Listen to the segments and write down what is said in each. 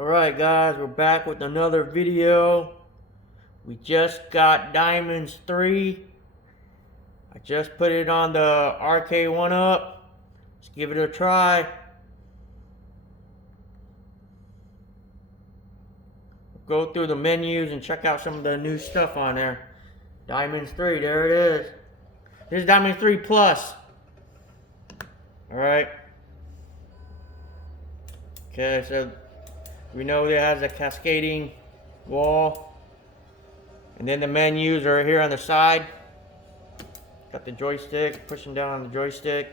Alright guys, we're back with another video. We just got Diamonds 3. I just put it on the Arcade1up. Let's give it a try. Go through the menus and check out some of the new stuff on there. Diamonds 3, there it is. This is Diamonds 3 Plus. Alright. Okay, so we know it has a cascading wall. And then the menus are here on the side. Got the joystick, pushing down on the joystick.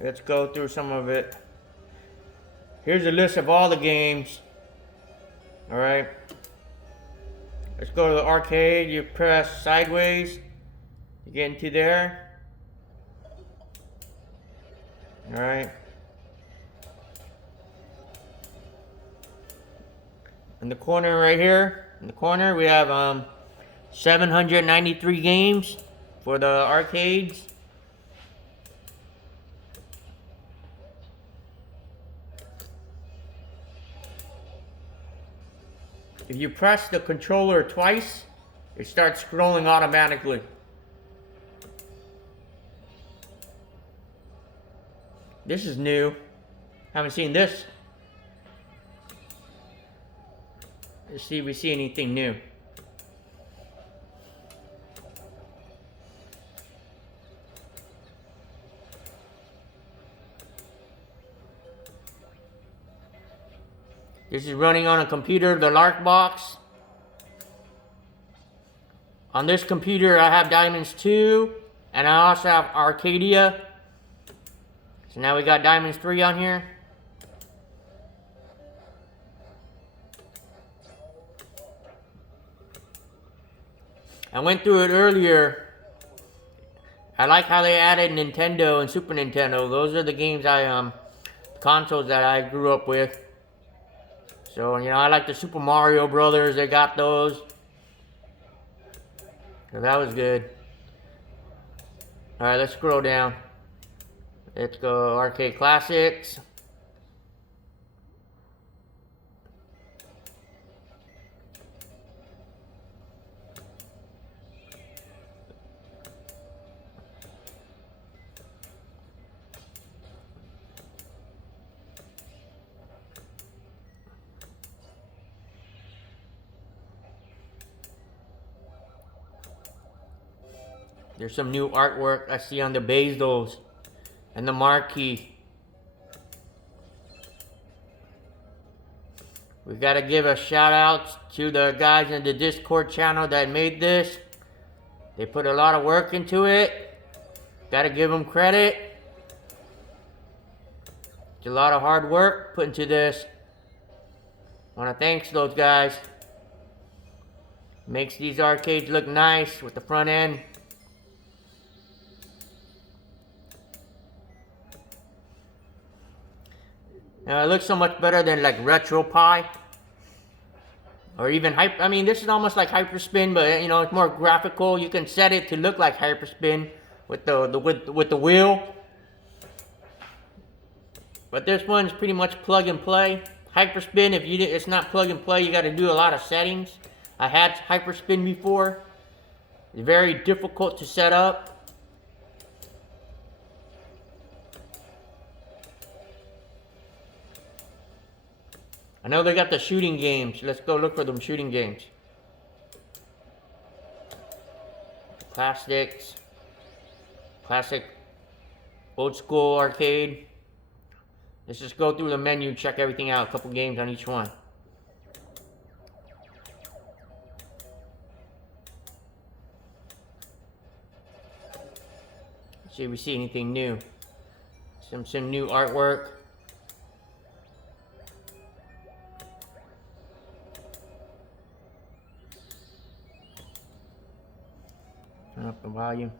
Let's go through some of it. Here's a list of all the games. Alright. Let's go to the arcade. You press sideways. You get into there. Alright. In the corner right here, in the corner, we have 793 games for the arcades. If you press the controller twice, it starts scrolling automatically. This is new. Haven't seen this. Let's see if we see anything new. This is running on a computer, the Lark box. On this computer I have Diamonds 2 and I also have Arcadia. So now we got Diamonds 3 on here. I went through it earlier. I like how they added Nintendo and Super Nintendo. Those are the games consoles that I grew up with. So, you know, I like the Super Mario Brothers. They got those. So that was good. Alright, let's scroll down. Let's go Arcade Classics. There's some new artwork I see on the bezels and the marquee. We gotta give a shout out to the guys in the Discord channel that made this. They put a lot of work into it. Gotta give them credit. It's a lot of hard work put into this. Wanna thank those guys. Makes these arcades look nice with the front end. It looks so much better than like RetroPie. Or even I mean, this is almost like Hyperspin, but you know, it's more graphical. You can set it to look like Hyperspin with the wheel. But this one's pretty much plug and play. Hyperspin, if it's not plug and play, you got to do a lot of settings. I had Hyperspin before. It's very difficult to set up. I know they got the shooting games. Let's go look for them shooting games. Classics. Classic. Old school arcade. Let's just go through the menu, check everything out. A couple games on each one. Let's see if we see anything new. Some new artwork. Turn up the volume.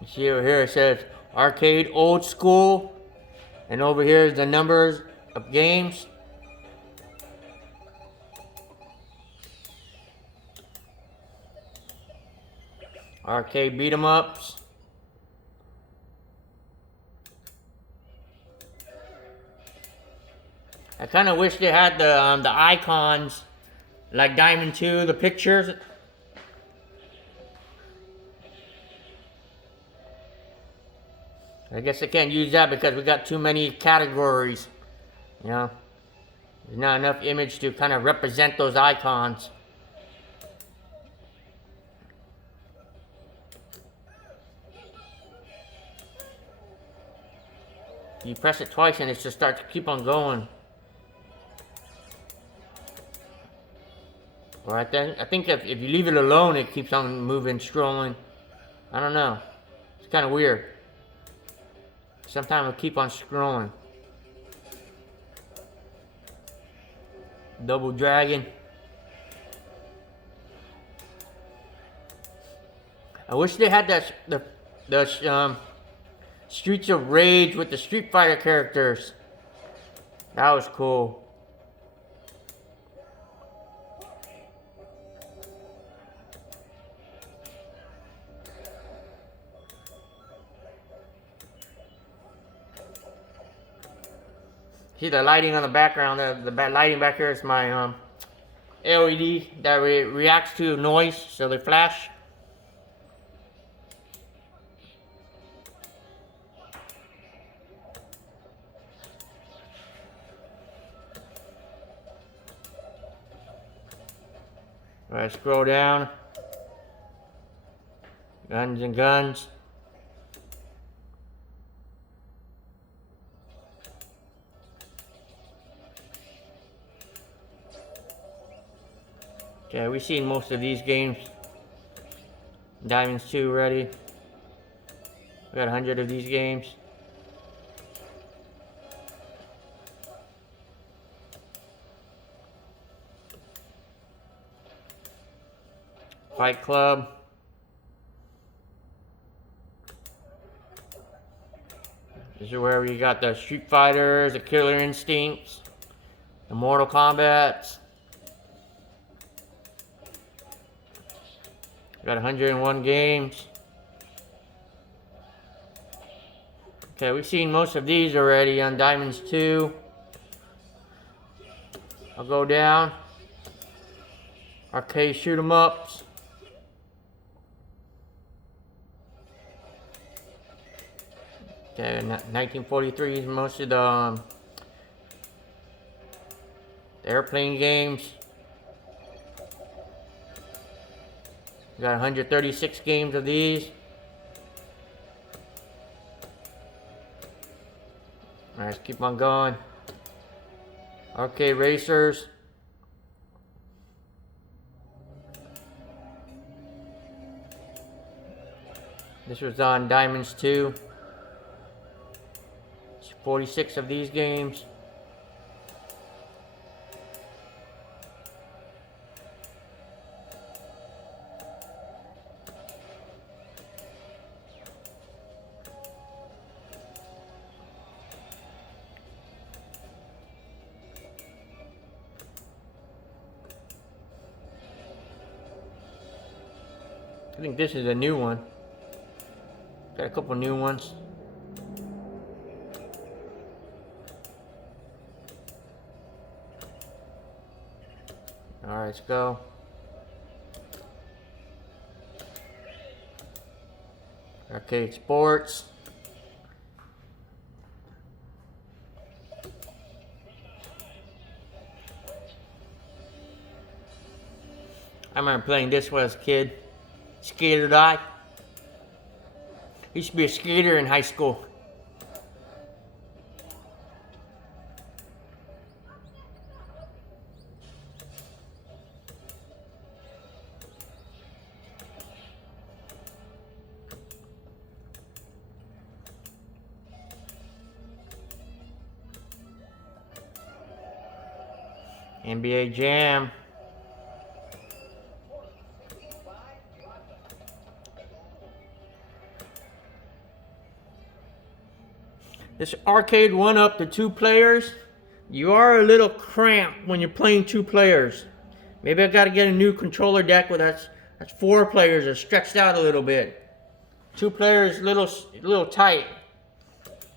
You see over here it says Arcade Old School, and over here is the numbers of games. Arcade beat 'em ups. I kind of wish they had the icons like Diamond 2, the pictures. I guess I can't use that because we got too many categories. You know, there's not enough image to kind of represent those icons. You press it twice and it just starts to keep on going. Or I think if you leave it alone, it keeps on moving, scrolling. I don't know. It's kind of weird. Sometimes it'll keep on scrolling. Double Dragon. I wish they had the Streets of Rage with the Street Fighter characters. That was cool. See the lighting on the background, the lighting back here is my LED that reacts to noise, so they flash. Alright, scroll down. Guns and guns. Okay, we've seen most of these games. Diamonds 2 ready. We got 100 of these games. Fight Club. This is where we got the Street Fighters, the Killer Instincts, the Mortal Kombats. Got 101 games. Okay, we've seen most of these already on Diamonds 2. I'll go down. Arcade shoot 'em ups. Okay, 1943 is most of the airplane games. We got 136 games of these. Alright, let's keep on going. Arcade Racers. This was on Diamonds 2. 46 of these games. I think this is a new one. Got a couple new ones. Alright, let's go. Arcade Sports. I remember playing this when I was a kid. Skate or Die. Used to be a skater in high school. NBA Jam. This Arcade1up to 2 players. You are a little cramped when you're playing 2 players. Maybe I gotta get a new controller deck where that's That's 4 players are stretched out a little bit. 2 players, little tight.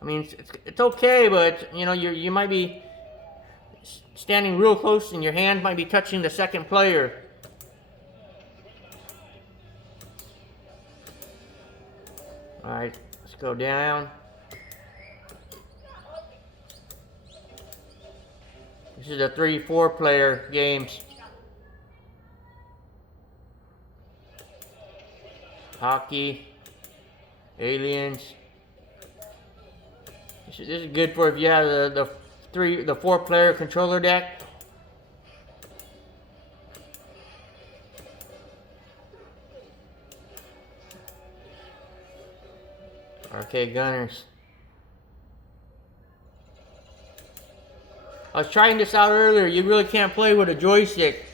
I mean, it's okay, but you know, you might be standing real close, and your hand might be touching the second player. All right, let's go down. This is the 3-4 player games. Hockey, aliens. This is good for if you have the 4 player controller deck. Arcade Gunners. I was trying this out earlier. You really can't play with a joystick.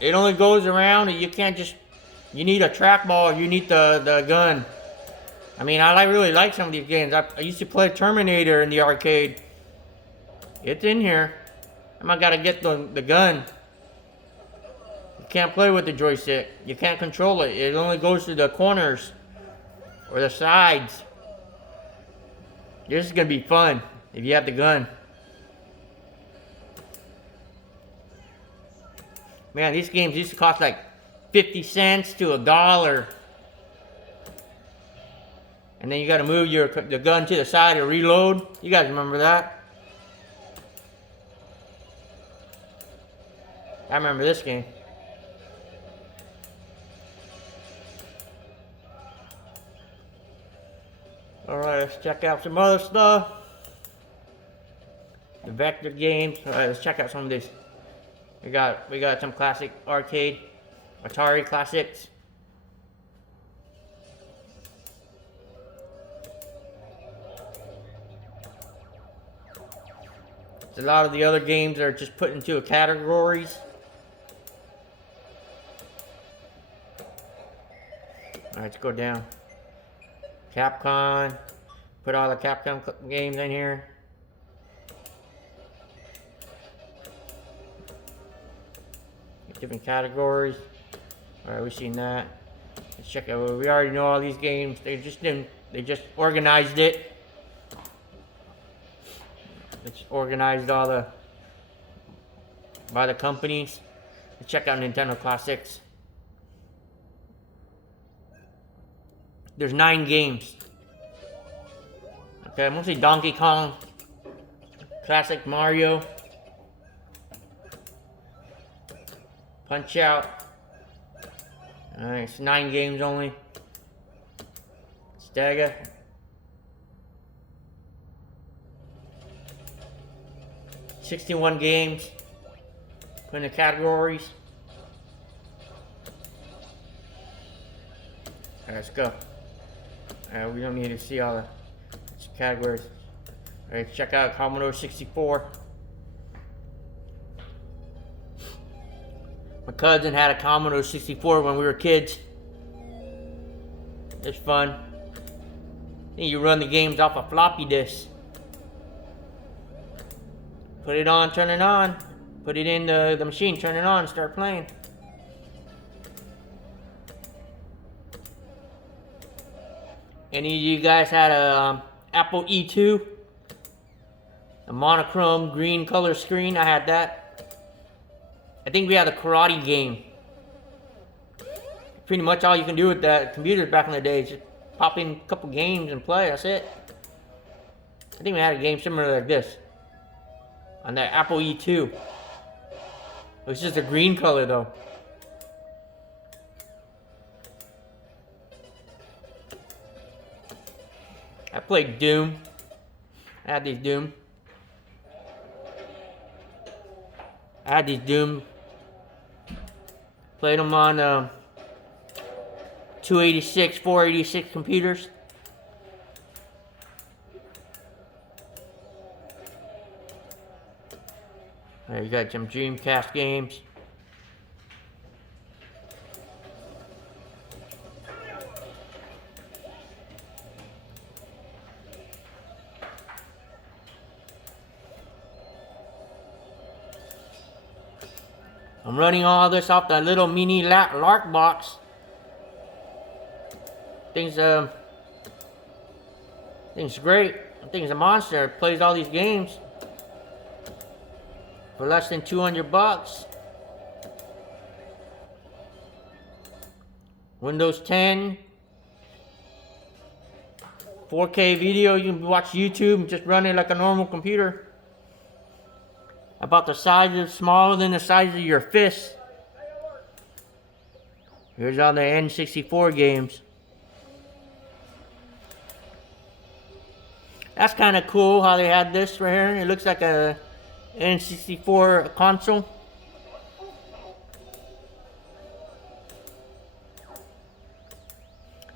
It only goes around, and you can't just. You need a trackball. You need the gun. I mean, I really like some of these games. I used to play Terminator in the arcade. It's in here. I might gotta get the gun. You can't play with the joystick. You can't control it. It only goes to the corners or the sides. This is gonna be fun if you have the gun. Man, these games used to cost like 50 cents to $1. And then you gotta move the gun to the side to reload. You guys remember that? I remember this game. Alright, let's check out some other stuff. The vector games. Alright, let's check out some of this. We got some classic arcade, Atari classics. A lot of the other games are just put into categories. Alright, let's go down. Capcom. Put all the Capcom games in here. Different categories. Alright, we've seen that. Let's check out. We already know all these games. They just organized it. It's organized all by the companies. Let's check out Nintendo Classics. There's 9 games. Okay, mostly Donkey Kong, Classic Mario, Punch Out. Alright, it's 9 games only. Stagger. $61 games. Put in the categories. Alright, let's go. Alright, we don't need to see all the categories. Alright, check out Commodore 64. My cousin had a Commodore 64 when we were kids. It's fun. Then you run the games off a floppy disk. Put it on, turn it on. Put it in the machine, turn it on, start playing. Any of you guys had a Apple E2? A monochrome green color screen? I had that. I think we had a karate game. Pretty much all you can do with that computers back in the day is just pop in a couple games and play, that's it. I think we had a game similar like this on that Apple E2. It was just a green color though. I played Doom. I had these Doom. Played them on 286, 486 computers. There you got some Dreamcast games. I'm running all this off the little mini LARC box. thing's great. The thing's a monster. It plays all these games for less than 200 bucks. Windows 10, 4K video. You can watch YouTube and just run it like a normal computer. About the size of, smaller than the size of your fist. Here's all the N64 games. That's kind of cool how they had this right here. It looks like a N64 console.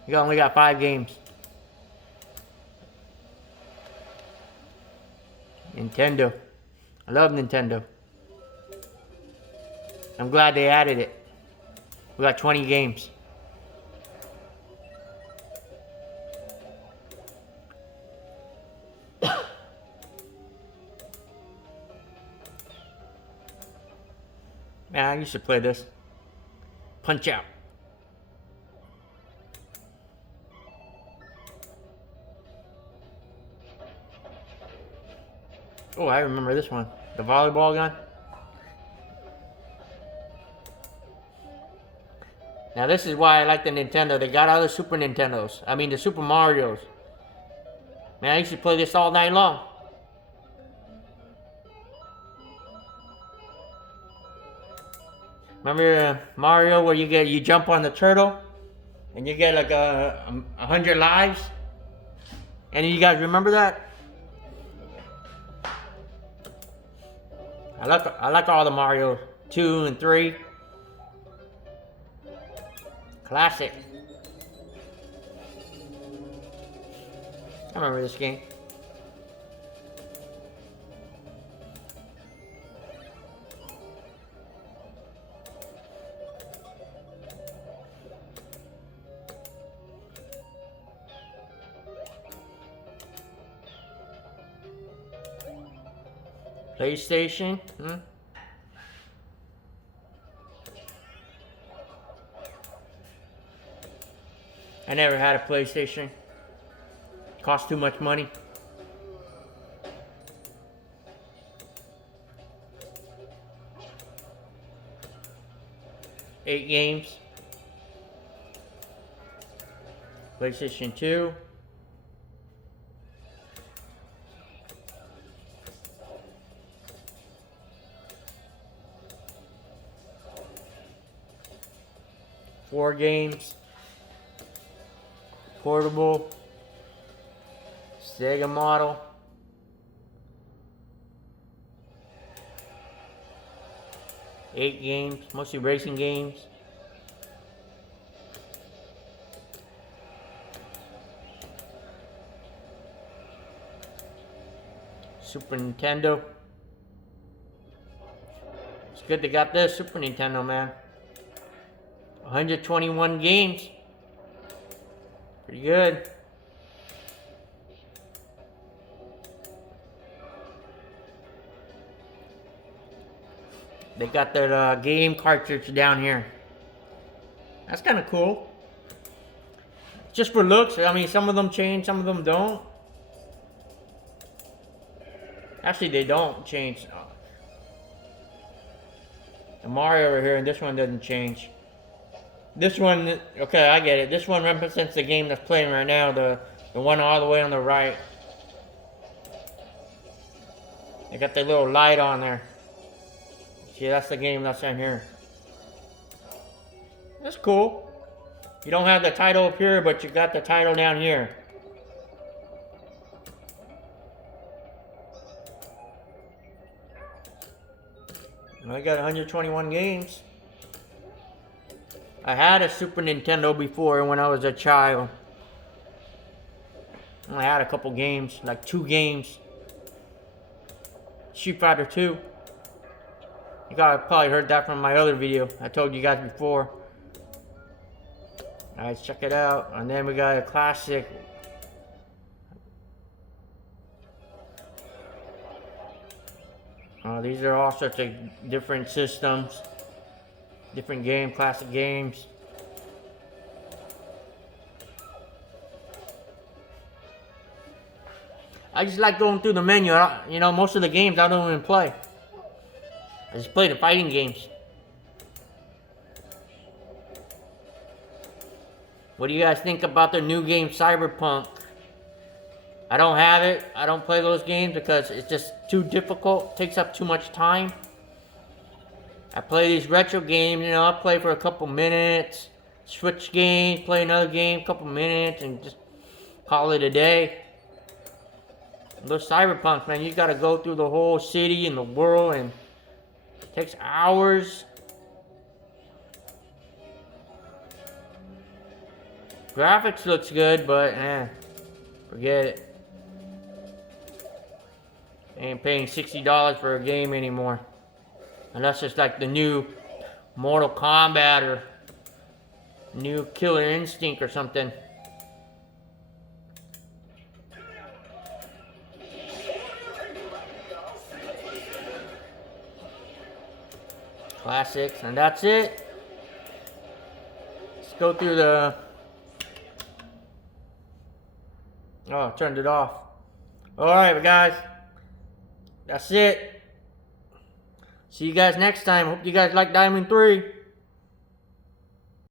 You only got 5 games. Nintendo. I love Nintendo. I'm glad they added it. We got 20 games. Man, I used to play this. Punch Out. Oh, I remember this one. The volleyball gun. Now this is why I like the Nintendo. They got other Super Nintendos. I mean the Super Marios. Man, I used to play this all night long. Remember Mario where you jump on the turtle and you get like 100 lives? Any of you guys remember that? I like all the Mario 2 and 3. Classic. I remember this game. PlayStation. I never had a PlayStation. Cost too much money. Eight games. PlayStation 2. Four games. Portable. Sega model. Eight games, mostly racing games. Super Nintendo. It's good they got this Super Nintendo, man. 121 games. Pretty good. They got their game cartridge down here. That's kind of cool. Just for looks. I mean, some of them change, some of them don't. Actually, they don't change. The Mario over here, and this one doesn't change. This one, okay, I get it. This one represents the game that's playing right now. The one all the way on the right. They got the little light on there. See, that's the game that's in here. That's cool. You don't have the title up here, but you got the title down here. I got 121 games. I had a Super Nintendo before when I was a child. I had a couple games, like 2 games. Street Fighter 2. You guys probably heard that from my other video. I told you guys before. Alright, check it out. And then we got a classic. These are all sorts of different systems. Different game, classic games. I just like going through the menu. You know, most of the games I don't even play. I just play the fighting games. What do you guys think about the new game Cyberpunk? I don't have it. I don't play those games because it's just too difficult. It takes up too much time. I play these retro games, you know, I play for a couple minutes. Switch game, play another game, couple minutes, and just call it a day. Those Cyberpunks, man, you gotta go through the whole city and the world, and it takes hours. Graphics looks good, but forget it. Ain't paying $60 for a game anymore. Unless it's like the new Mortal Kombat or new Killer Instinct or something. Classics, and that's it. Let's go through the... Oh, I turned it off. Alright, guys. That's it. See you guys next time. Hope you guys like Diamond 3.